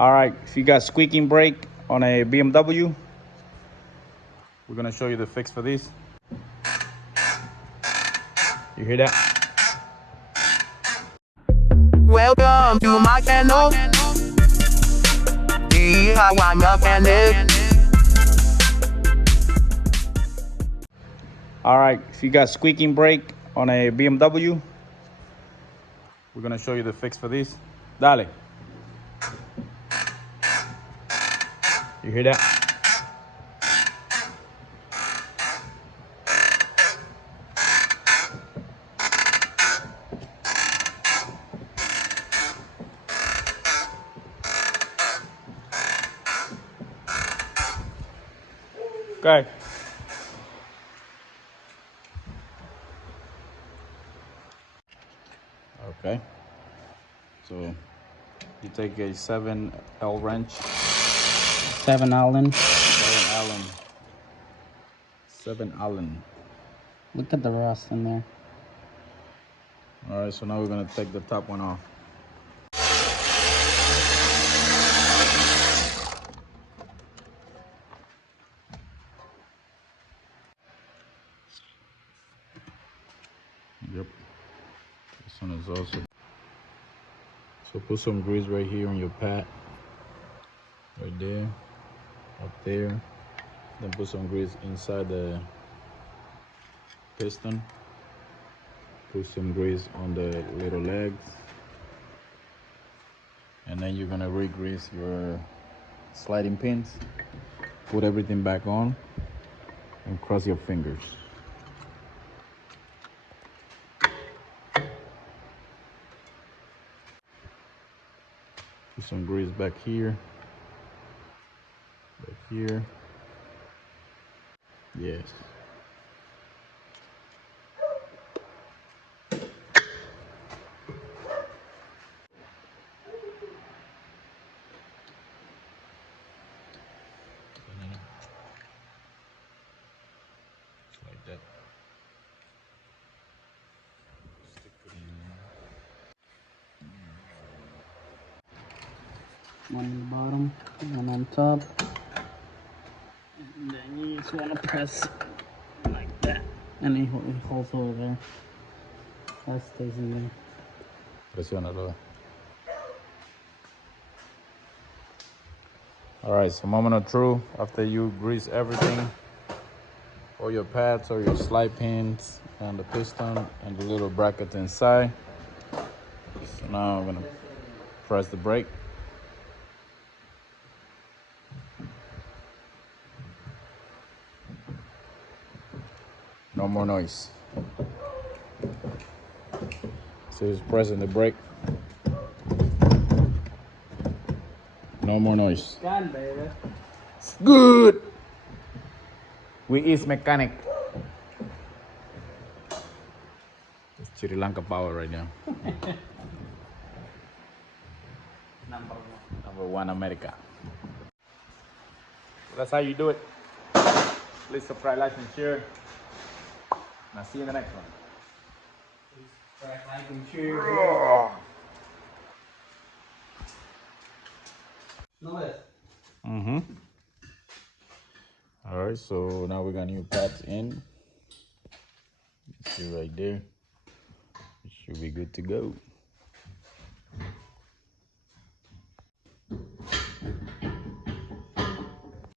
All right, if you got squeaking brake on a BMW, we're gonna show you the fix for this. You hear that? Welcome to my channel. DIY mechanic. All right, if you got squeaking brake on a BMW, we're gonna show you the fix for this. Dale. You hear that? Okay. Okay. So you take a 7L wrench. 7 Allen. 7 Allen. Look at the rust in there. All right, so now we're gonna take the top one off. Yep. This one is also. So put some grease right here on your pad. Right there. Up there. Then put some grease inside the piston. Put some grease on the little legs. And then you're gonna re-grease your sliding pins. Put everything back on and cross your fingers. Put some grease back here. Back here. Yes. Like that. Stick it in. One on the bottom, one on top. And then you just want to press like that. And it holds over there. That stays in there. Presiónalo. All right, so moment of truth. After you grease everything, all your pads or your slide pins and the piston and the little bracket inside. So now I'm gonna press the brake. No more noise. So it's pressing the brake. No more noise. Done, baby. Good. We is mechanic. It's Sri Lanka power right now. Number one America. That's how you do it. Please subscribe, like, and share. And I'll see you in the next one. Subscribe, like, and share. Mm-hmm. All right, so now we got new pads in. See right there. It should be good to go.